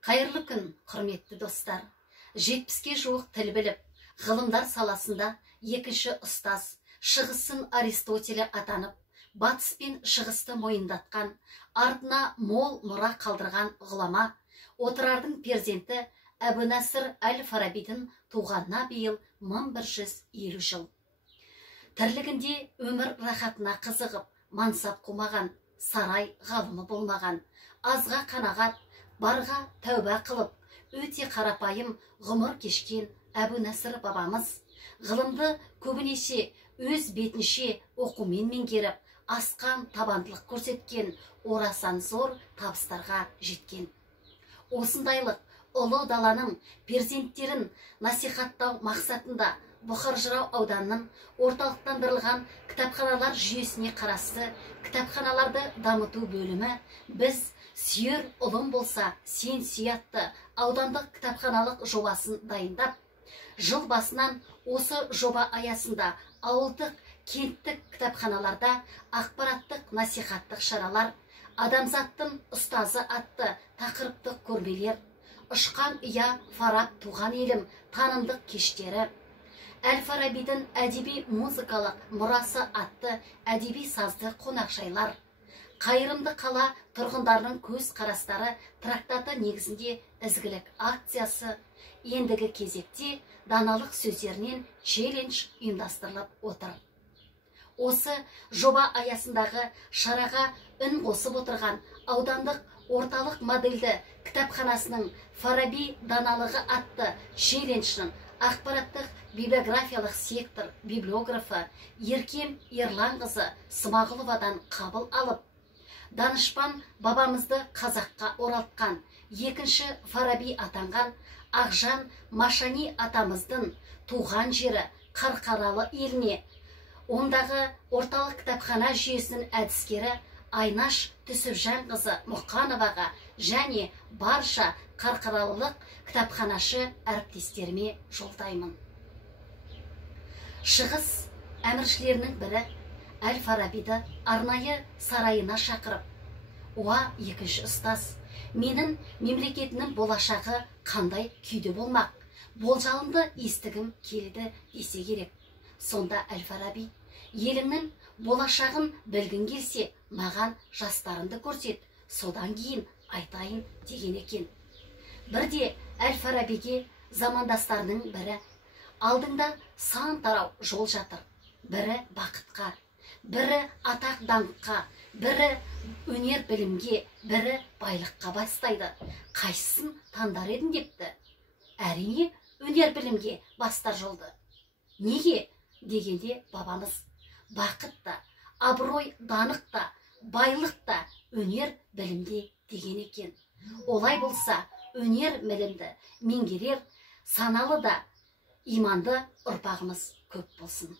Қайырлы күн, құрметті достар. 70-ке жуық тіл біліп, ғылымдар саласында екінші ұстаз, шығысын Аристотелі атанып, батыс пен шығысты мойындатқан, артына мол мұра қалдырған ғұлама, отырардың перзенті Әбу-Насыр әл-Фарабидің туғанына биыл 1150 жыл. Тірлігінде өмір рахатына қызығып, мансап қумаған, сарай ғалымы болмаған, азға қанағат, барға тәуба қылып, өте қарапайым ғұмыр кешкен Әбу-Насыр бабамыз ғылымды көбінесе өз бетінше оқумен меңгеріп, асқан табандылық көрсеткен, орасан зор табыстарға жеткен. Осындайлық ұлы даланың перзенттерін насихаттау мақсатында Бұхар Жырау ауданының орталықтандырылған кітапханалар жүйесіне қарасты кітапханаларды дамыту бөлімі біз сүйер ұлым болса сен сүйатты аудандық кітапханалық жобасын дайындап, жыл басынан осы жоба аясында ауылдық, кенттік кітапханаларда ақпараттық насихаттық шаралар, адамзаттың ұстазы атты тақырыптық көрмелер, ұшқан ұя Фараб туған елім танымдық кештері, Әл-Фарабидің әдеби музыкалық мұрасы атты әдеби сазды қонақжайлар, қайырымды қала тұрғындарының көз қарастары трактаты негізінде ізгілік акциясы, ендігі кезекте даналық сөздерінен челлендж ұйымдастырылып отыр. Осы жоба аясындағы шараға үн қосып отырған аудандық орталық модельді кітапханасының Фараби даналығы атты челлендждің ақпараттық библиографиялық сектор библиографы Еркем Ерланқызы Смағұловадан қабыл алып, данышпан бабамызды қазаққа оралтқан, екінші Фараби атанған Ақжан Машани атамыздың туған жері Қарқаралы еліне, ондағы орталық кітапхана жүйесінің әдіскері Айнаш Түсіпжанқызы Мұқановаға және барша қарқаралылық кітапханашы әріптестеріме жолдаймын. Шығыс әміршілерінің бірі Әл-Фарабиді арнайы сарайына шақырып, «Уа, екінші ұстаз, менің мемлекетінің болашағы қандай күйде болмақ? Болжалымды естігім келді» десе керек. Сонда Әл-Фараби, еліңнің болашағын білгің келсе, маған жастарынды көрсет, содан кейін айтайын деген екен. Бірде Әл-Фарабиге замандастарының бірі, алдыңда сан тарау жол жатыр. Бірі бақытқа, бірі атақ даңққа, бірі өнер білімге, бірі байлыққа бастайды. Қайсысын таңдар едің депті. Әрине, өнер білімге бастар жолды. Неге дегенде бабамыз, бақыт та, абырой даңқ та, байлық та өнер білімде деген екен. Олай болса, өнер білімді меңгерер, саналы да иманды ұрпағымыз көп болсын.